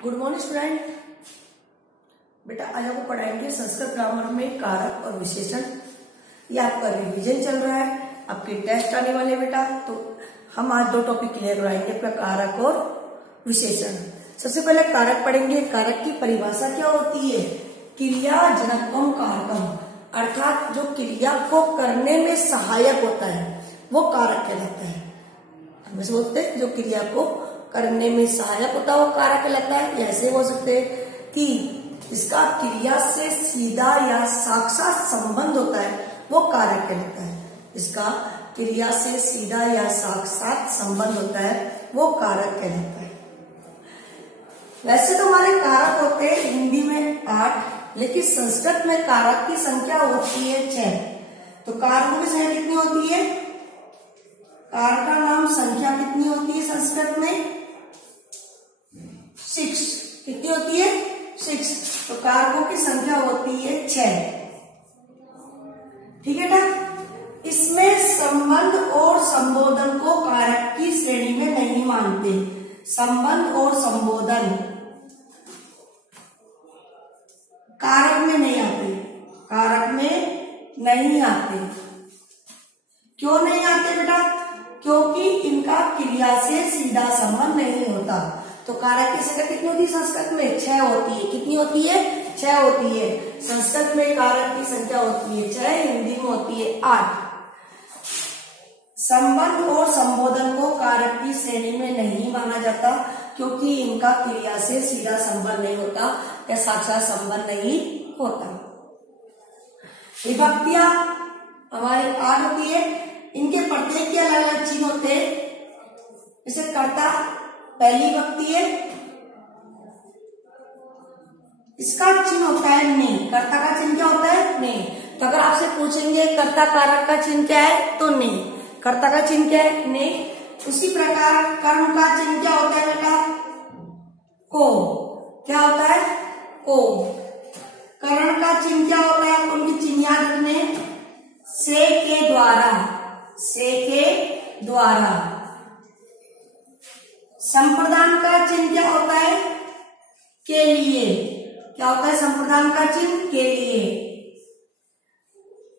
Good morning student. बेटा आज आपको पढ़ाएंगे संस्कृत ग्रामर में कारक और विशेषण। ये आपका रिवीजन चल रहा है, आपके टेस्ट आने वाले बेटा। तो हम आज दो टॉपिक क्लियर कराएंगे, आपका कारक और विशेषण। सबसे पहले कारक पढ़ेंगे। कारक की परिभाषा क्या होती है? क्रिया जनकम कारकम, अर्थात जो क्रिया को करने में सहायक होता है वो कारक कहलाता है। हम बोलते हैं जो क्रिया को करने में सहायक होता है वो कारक कहलाता है। ऐसे हो सकते हैं कि इसका क्रिया से सीधा या साक्षात संबंध होता है वो कारक कहलाता है। इसका क्रिया से सीधा या साक्षात संबंध होता है वो कारक कहलाता है। वैसे तो हमारे कारक होते हैं हिंदी में 8, लेकिन संस्कृत में कारक की संख्या होती है 6। तो कारकों की संख्या कितनी होती है? कारक का नाम संख्या कितनी होती है संस्कृत में? 6। कितनी होती है? 6। तो कारकों की संख्या होती है 6। ठीक है ना। इसमें संबंध और संबोधन को कारक की श्रेणी में नहीं मानते। संबंध और संबोधन कारक में नहीं आते, कारक में नहीं आते। क्यों नहीं आते बेटा? क्योंकि इनका क्रिया से सीधा संबंध नहीं होता। तो कारक की संख्या कितनी होती है संस्कृत में? 6 होती है। कितनी होती है? 6 होती है। संस्कृत में कारक की संख्या होती है 6, हिंदी में होती है 8। संबंध और संबोधन को कारक की श्रेणी में नहीं माना जाता क्योंकि इनका क्रिया से सीधा संबंध नहीं होता या साक्षात संबंध नहीं होता। विभक्तियां हमारी 8 होती है। इनके प्रत्येक के अलग अलग चिन्ह होते हैं। जैसे कर्ता पहली विभक्ति है, इसका चिन्ह होता है ने। कर्ता का चिन्ह क्या होता है? ने। तो अगर आपसे पूछेंगे कर्ता कारक का चिन्ह क्या है तो ने। कर्ता का चिन्ह क्या है? ने। उसी प्रकार कर्म का चिन्ह क्या होता है बेटा? को। क्या होता है? को। करण का चिन्ह क्या होता है? उनकी चिन्ह याद रखने, से के द्वारा, से के द्वारा। संप्रदान का चिन्ह क्या होता है? के लिए। क्या होता है संप्रदान का चिन्ह? के लिए।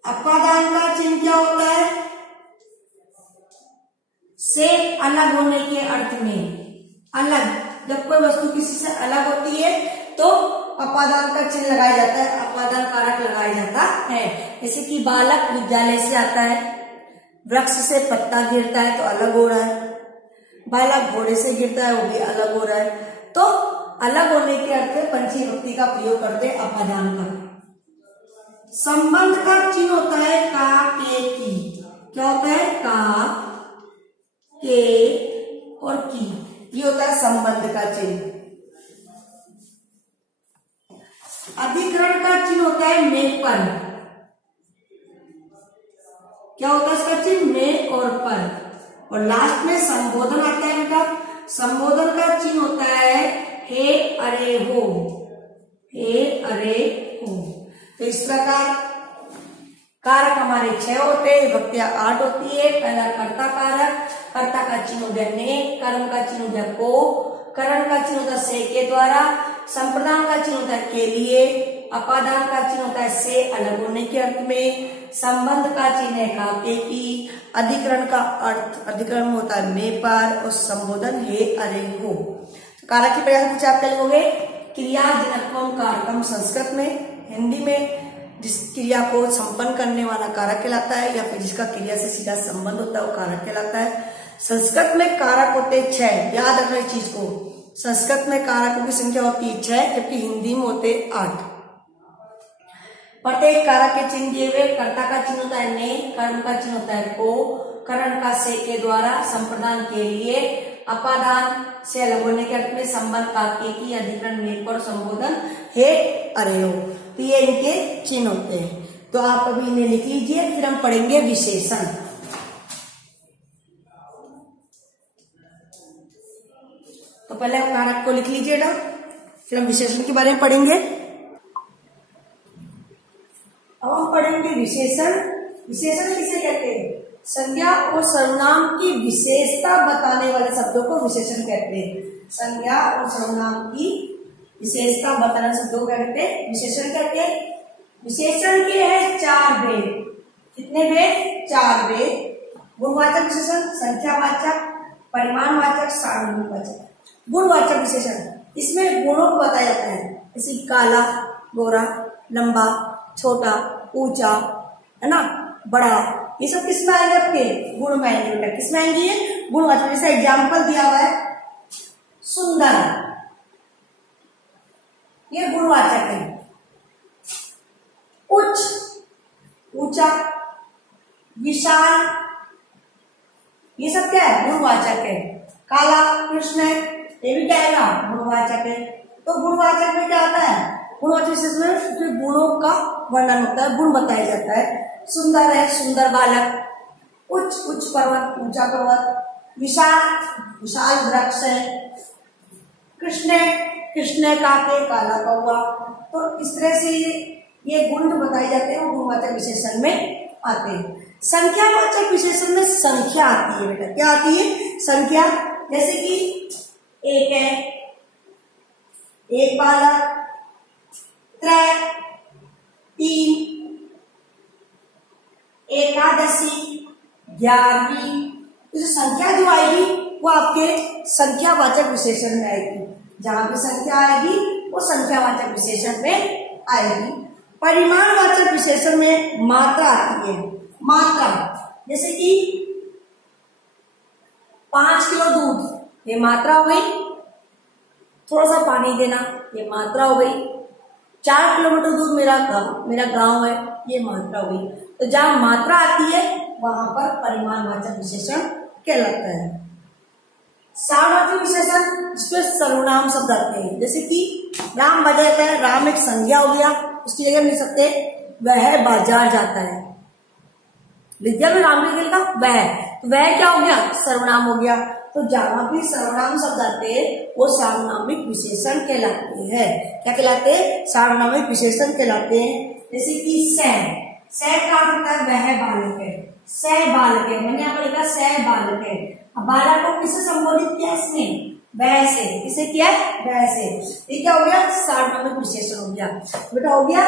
अपादान का चिन्ह क्या होता है? से अलग होने के अर्थ में। अलग, जब कोई वस्तु किसी से अलग होती है तो अपादान का चिन्ह लगाया जाता है, अपादान कारक लगाया जाता है। जैसे कि बालक विद्यालय से आता है, वृक्ष से पत्ता गिरता है तो अलग हो रहा है, बालक घोड़े से गिरता है वो भी अलग हो रहा है। तो अलग होने के अर्थ में पंचमी विभक्ति का प्रयोग करते हैं अपादान का। संबंध का चिन्ह होता है का, के, की। क्या होता है? का, के और की, ये होता है संबंध का चिन्ह। अधिकरण का चिन्ह होता है में, पर। क्या होता है इसका चिन्ह? में और पर। और लास्ट में संबोधन आता है बेटा। संबोधन का चिन्ह होता है हे, अरे, हो। हे, अरे, हो। तो इस प्रकार कारक हमारे 6 होते हैं, विभक्तियां 8 होती है। पहला कर्ता कारक, कर्ता का चिन्ह हो गया ने, कर्म का चिन्ह हो गया को, करण का चिन्ह होता है से के द्वारा, संप्रदान का चिन्ह होता है के लिए, अपादान का चिन्ह होता है से अलग होने के अर्थ में, संबंध का चिन्ह है का, के, की, अधिकरण का अर्थ अधिकरण होता है में, पर, और संबोधन हे, अरे, हो। तो कारक की परिभाषा कुछ आप क्या लिखोगे? क्रिया जनकम कारकम संस्कृत में। हिंदी में जिस क्रिया को संपन्न करने वाला कारक कहलाता है या फिर जिसका क्रिया से सीधा संबंध होता है वो कारक कहलाता है। संस्कृत में कारक होते 6, याद रखना इस चीज को। संस्कृत में कारकों की संख्या होती है 6, जबकि हिंदी में होते 8। प्रत्येक कारक के चिन्ह दिए हुए। कर्ता का चिन्ह होता है ने, कर्म का चिन्ह होता है को, करण का से के द्वारा, संप्रदान के लिए, अपादान से अलग होने के अर्थ में, संबंध का के, की, अधिकरण में, पर, संबोधन हे, अरे, हो। तो ये इनके चिन्ह होते हैं। तो आप अभी इन्हें लिख लीजिए, फिर हम पढ़ेंगे विशेषण। तो पहले आप कारक को लिख लीजिएगा, फिर हम विशेषण के बारे में पढ़ेंगे। अब हम पढ़ेंगे विशेषण। विशेषण किसे कहते हैं? संज्ञा और सर्वनाम की विशेषता बताने वाले शब्दों को विशेषण कहते हैं। संज्ञा और सर्वनाम की विशेषता बताने शब्दों को कहते हैं विशेषण कहते हैं। विशेषण के हैं 4 भेद। कितने भेद? 4 भेद। गुणवाचक विशेषण, संख्यावाचक, परिमाणवाचक, सार्वनामिकवाचक। गुणवाचक विशेषण, इसमें गुणों को बताया जाता है, जैसे काला, गोरा, लंबा, छोटा, ऊंचा, है ना, बड़ा, ये सब किसमें आएंगे? आपके गुण में आएंगे बेटा। किसमें आएंगे? ये गुणवाचक। जैसे एग्जाम्पल दिया हुआ है सुंदर, ये गुणवाचक है। उच्च, ऊंचा, विशाल, ये सब क्या है? गुणवाचक है। काला, कृष्ण, ये भी क्या है? गुणवाचक है। तो गुणवाचक में क्या आता है? गुणवाचक विशेषण में जो गुणों का वर्णन होता है, गुण बताया जाता है। सुंदर है, सुंदर बालक। उच्च, उच्च पर्वत, ऊंचा पर्वत। विशाल, विशाल वृक्ष है। कृष्ण, कृष्ण काके, काला कौवा। तो इस तरह से ये गुण जो बताए जाते हैं वो गुणवाचक विशेषण में आते हैं। संख्यावाचक विशेषण में संख्या आती है बेटा। क्या आती है? संख्या। जैसे कि एक है, एक बालक, त्रय, 3, एकादशी, 11वीं। तो संख्या जो आएगी वो आपके संख्यावाचक विशेषण में आएगी। जहां पे संख्या आएगी वो संख्यावाचक विशेषण में आएगी। परिमाणवाचक विशेषण में मात्रा आती है। मात्रा, जैसे कि 5 किलो दूध, ये मात्रा हो गई। थोड़ा सा पानी देना, ये मात्रा हो गई। 4 किलोमीटर दूर मेरा गांव है, ये मात्रा हो गई। तो जहां मात्रा आती है वहां पर परिमाणवाचक विशेषण कहलाता है। सार्वनामिक विशेषण, जिसमें सर्वनाम शब्द आते हैं। जैसे कि राम बाजार जाता है, राम एक संज्ञा हो गया, उसकी जगह लिख सकते वह बाजार जाता है। विद्या में राम लिखेगा वह, तो वह क्या हो गया? सर्वनाम हो गया। तो जहां भी सर्वनाम शब्द आते हैं वो सार्वनामिक विशेषण कहलाते हैं। क्या कहलाते हैं? सार्वनामिक विशेषण कहलाते हैं। जैसे कि सह का होता है वह बालक है, सह बालक है। मैंने यहाँ पर लिखा सह बालक है। अब बालक को किससे संबोधित किया? इसमें वह से। किसे किया? वह से। ये क्या हो गया? सार्वनामिक विशेषण हो गया। बेटा हो गया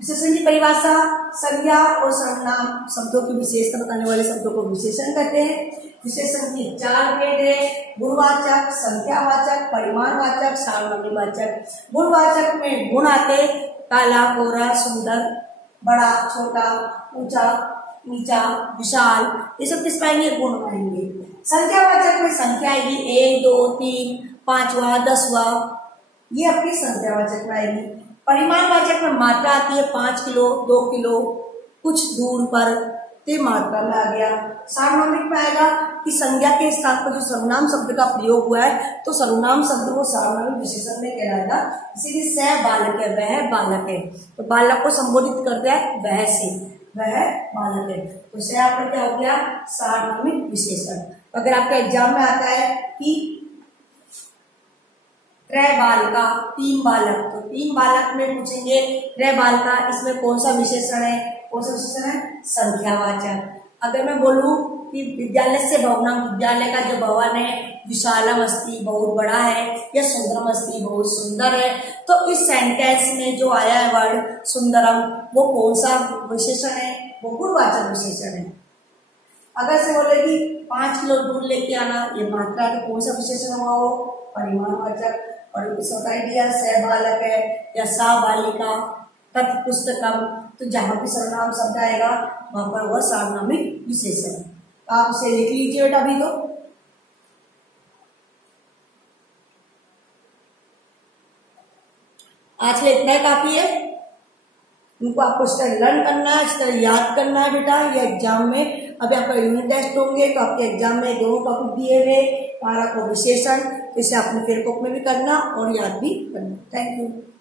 विशेषण की परिभाषा। संज्ञा और सर्वनाम शब्दों की विशेषता बताने वाले शब्दों को विशेषण कहते हैं। विशेषण की 4 भेद है, गुणवाचक, संख्यावाचक, परिमाणवाचक, सार्वनामिकवाचक। गुणवाचक में गुण आते, काला, गोरा, सुंदर, बड़ा, छोटा, ऊंचा, नीचा, विशाल, ये सब किस पाएंगे? गुण पाएंगे। संख्यावाचक में संख्या आएगी 1, 2, 3, 5वां, 10वां, ये अपनी संख्यावाचक में आएगी। परिमाणवाचक में मात्रा आती है 5 किलो, 2 किलो, कुछ दूर पर, तो मात्रा में आ गया। सार्वनामिक में आएगा कि संज्ञा के स्थान पर जो सर्वनाम शब्द का प्रयोग हुआ है तो सर्वनाम शब्द को सार्वनामिक विशेषण में कहलाएगा। इसीलिए सह बालक है, वह बालक है, तो बालक को संबोधित करता है वह से, वह बालक है। तो सह आपका क्या हो गया? सार्वनामिक विशेषण। अगर आपका एग्जाम में आता है कि त्रय बालका, 3 बालक, तो 3 बालक में पूछेंगे त्रय बालका, इसमें कौन सा विशेषण है? कौन सा विशेषण है? संख्यावाचक। अगर मैं बोलूं कि विद्यालय से भवनम, विद्यालय का जो भवन है विशालम अस्ति, बहुत बड़ा है, या सुंदरम अस्ति, बहुत सुंदर है, तो इस सेंटेंस में जो आया है वर्ड सुंदरम, वो कौन सा विशेषण है? वो गुणवाचक विशेषण है। अगर से बोले कि 5 किलो दूध लेके आना, ये मात्रा, तो कौन सा विशेषण हुआ? वो परिमाणवाचक। और बताई दिया सह बालक है या सा बालिका, तत् पुस्तकम, तो जहां भी सर्वनाम शब्द आएगा वहां पर वह सार्वनामिक विशेषण। तो आप इसे लिख लीजिए बेटा अभी। तो आज के इतना ही काफी है। इनको आपको इस तरह लर्न करना है, इस तरह याद करना है बेटा। ये एग्जाम में अभी आपका यूनिट टेस्ट होंगे तो आपके एग्जाम में 2 टॉपिक दिए हुए, 12 को विशेषण, इसे आपने फिर कॉपी में भी करना और याद भी करना। Thank you.